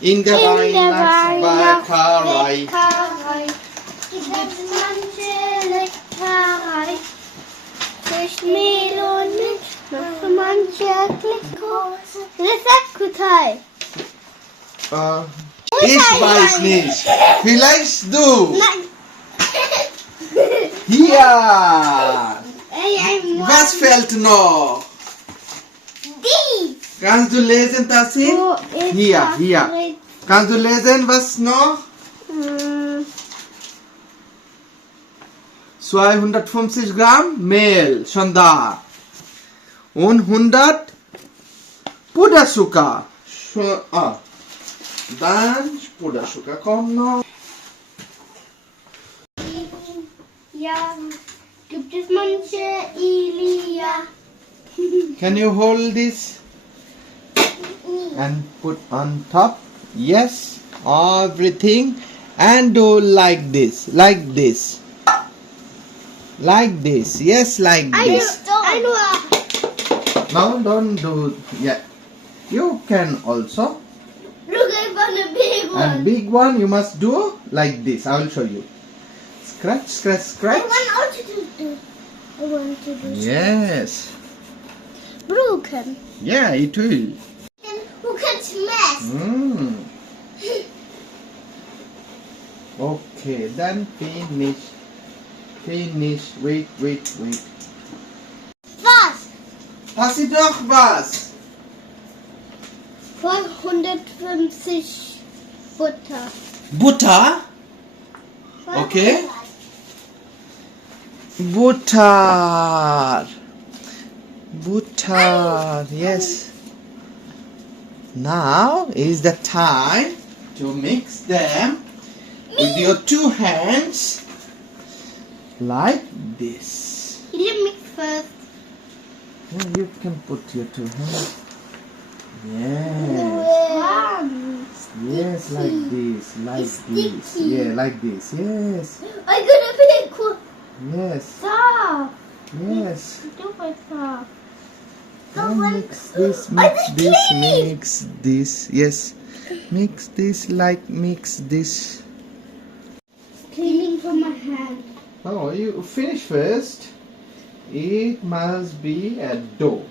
In der Weihnachtsbäckerei. Gibt es manche Leckerei. Zwischen Mehl und Milch. Noch manche Glückskose. Rezeptkartei. Ich weiß nicht. Vielleicht du. Nein. Hier. Ey, Was fehlt noch? Die. Kannst du lesen das hin? Wo ist Hier, das hier. Rezept? Kannst du lesen, was noch? 250 Gramm Mehl, schon da. Und 100 Puderzucker. Schon, Dann Puderzucker kommt noch. Ja, gibt es manche Ilia. Can you hold this and put on top? Yes, everything. And do like this, like this. Like this, yes, like this. I know. Now don't do yet. You can also. Look, I found a big one. And big one you must do like this. I will show you. Scratch, scratch, I scratch. want also to do. I want to do. Yes. Broken. Yeah, it will. And who can smash? Okay, then finish. Finish. Wait. Was? Hast du noch was? 150 Butter. Butter? Okay. Butter. Yes. Now is the time to mix them with your two hands like this. You mix first. Yeah, you can put your two hands. Yes. Yes, like this. Yeah, like this. Yes. I got a big one. Yes. Stop. Yes. Super soft. And mix this. Yes. Mix this. Cleaning from my hand. Oh, you finish first. It must be a dough.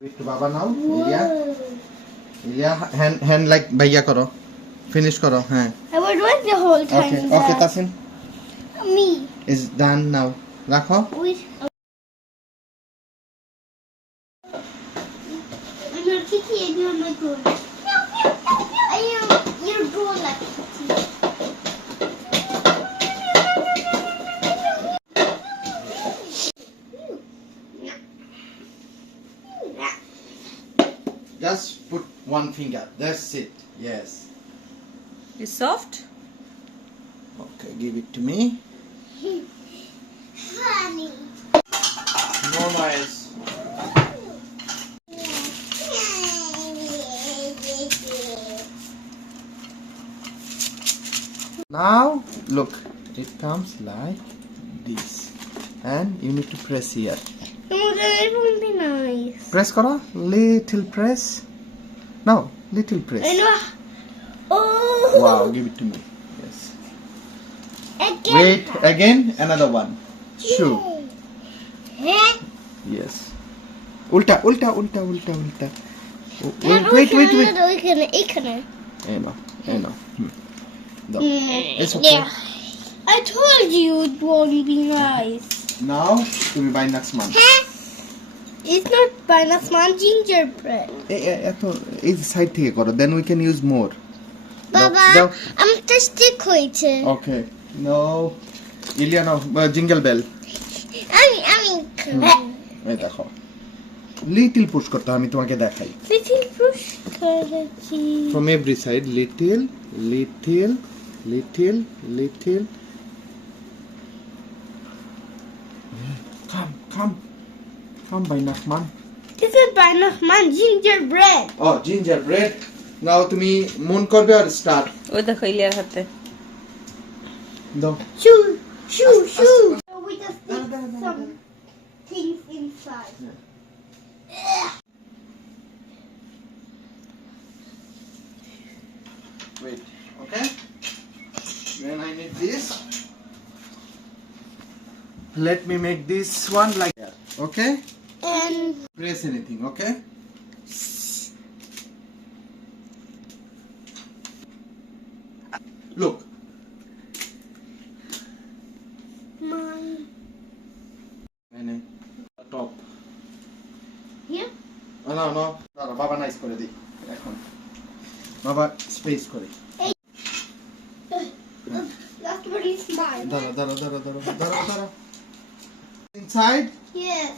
Wait to Baba now. Ilya, hand like bhaiya karo. Finish karo. Hand. I was doing the whole time. Okay, Tasin. Me. It's done now. Rakho. Wait. I'm your kitty and you're my girl. You're girl like kitty. Just put one finger. That's it. Yes. It's soft? Okay, give it to me. Funny. No noise. Now, look. It comes like this. And you need to press here. No, then it won't be nice. Press karo. Little press. No, little press. I know. Oh. Wow, give it to me. Yes. Again. Wait, again, another one. Shoe. Yes. Ulta. Oh, wait. No. No. It's okay. Yeah. I told you it won't be nice. Now, to be by next month. It's not banana gingerbread. This side থেকে করো, then we can use more. Baba, দাও। I'm thirsty koite. Okay. No. Ilya, no. Jingle bell. আমি এই দেখো। Little push করতে হবে, আমি তোমাকে দেখাই। little push করেছি। From every side, little. Come by Nachman. This is banana gingerbread. Oh, gingerbread. Now তুমি মন করবে আর start. ওই দেখো ইলিয়ার হাতে। দাও। Shoo. So we just stick some things inside. Wait, okay? Then I need this. Let me make this one like that, okay? And Press anything, okay? Look. mine. And top. Here? Oh, no, no. No, Baba nice করে দি এখন বাবা space করে That's what is mine. দাঁড়া দাঁড়া দাঁড়া দাঁড়া দাঁড়া দাঁড়া inside Yes.